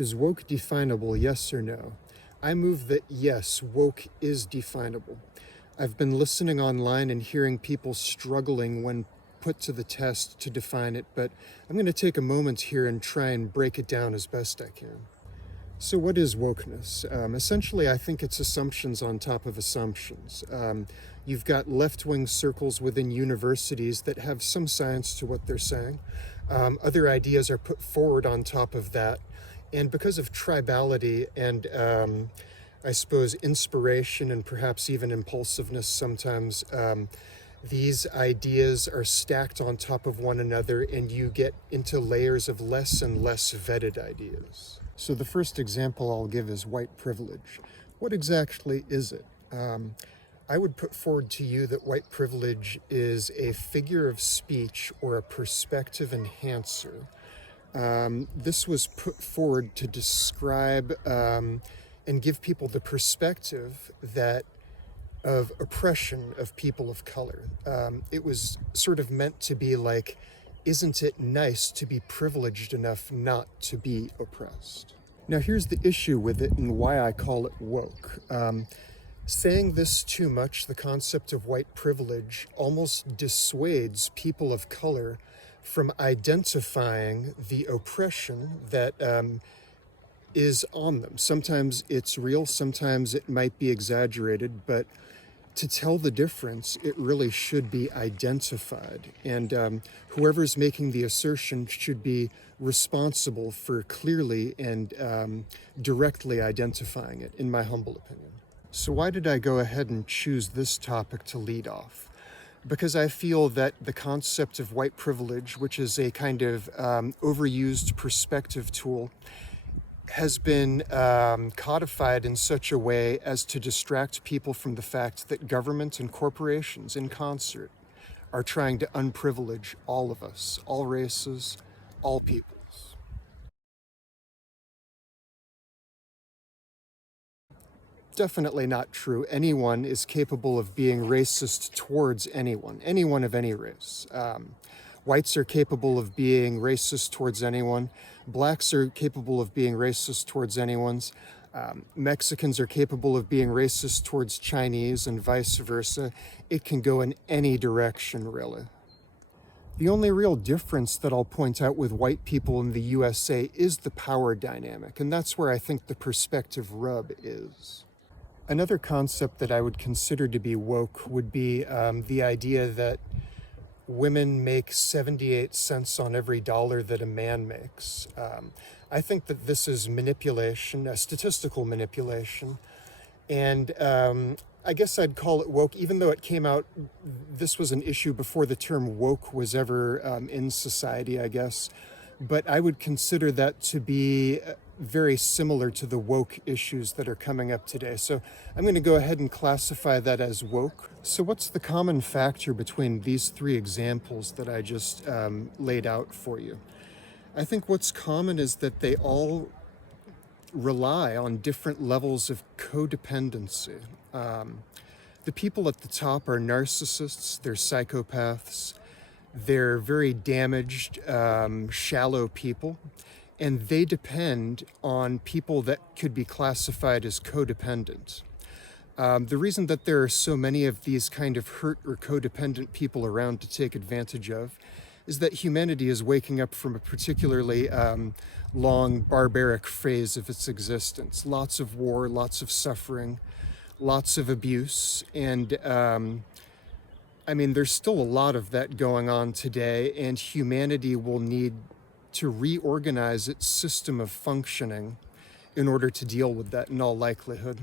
Is woke definable, yes or no? I move that yes, woke is definable. I've been listening online and hearing people struggling when put to the test to define it, but I'm going to take a moment here and try and break it down as best I can. So what is wokeness? Essentially, I think it's assumptions on top of assumptions. You've got left-wing circles within universities that have some science to what they're saying. Other ideas are put forward on top of that. And because of tribality and I suppose inspiration and perhaps even impulsiveness sometimes, these ideas are stacked on top of one another and you get into layers of less and less vetted ideas. So the first example I'll give is white privilege. What exactly is it? I would put forward to you that white privilege is a figure of speech or a perspective enhancer. This was put forward to describe and give people the perspective that of oppression of people of color. It was sort of meant to be like, isn't it nice to be privileged enough not to be oppressed? Now here's the issue with it and why I call it woke. Saying this too much, the concept of white privilege, almost dissuades people of color from identifying the oppression that is on them. Sometimes it's real, sometimes it might be exaggerated, but to tell the difference, it really should be identified. And whoever's making the assertion should be responsible for clearly and directly identifying it, in my humble opinion. So why did I go ahead and choose this topic to lead off? Because I feel that the concept of white privilege, which is a kind of overused perspective tool, has been codified in such a way as to distract people from the fact that government and corporations in concert are trying to unprivilege all of us, all races, all peoples. Definitely not true. Anyone is capable of being racist towards anyone of any race. Whites are capable of being racist towards anyone. Blacks are capable of being racist towards anyone's. Mexicans are capable of being racist towards Chinese and vice versa. It can go in any direction, really. The only real difference that I'll point out with white people in the USA is the power dynamic, and that's where I think the perspective rub is. Another concept that I would consider to be woke would be the idea that women make 78 cents on every dollar that a man makes. I think that this is manipulation, statistical manipulation. And I guess I'd call it woke, even though it came out, this was an issue before the term woke was ever in society, I guess. But I would consider that to be very similar to the woke issues that are coming up today. So I'm going to go ahead and classify that as woke. So what's the common factor between these three examples that I just laid out for you? I think what's common is that they all rely on different levels of codependency. The people at the top are narcissists, they're psychopaths, they're very damaged, shallow people, and they depend on people that could be classified as codependent. The reason that there are so many of these kind of hurt or codependent people around to take advantage of is that humanity is waking up from a particularly long, barbaric phase of its existence. Lots of war, lots of suffering, lots of abuse, and I mean, there's still a lot of that going on today, and humanity will need to reorganize its system of functioning in order to deal with that in all likelihood.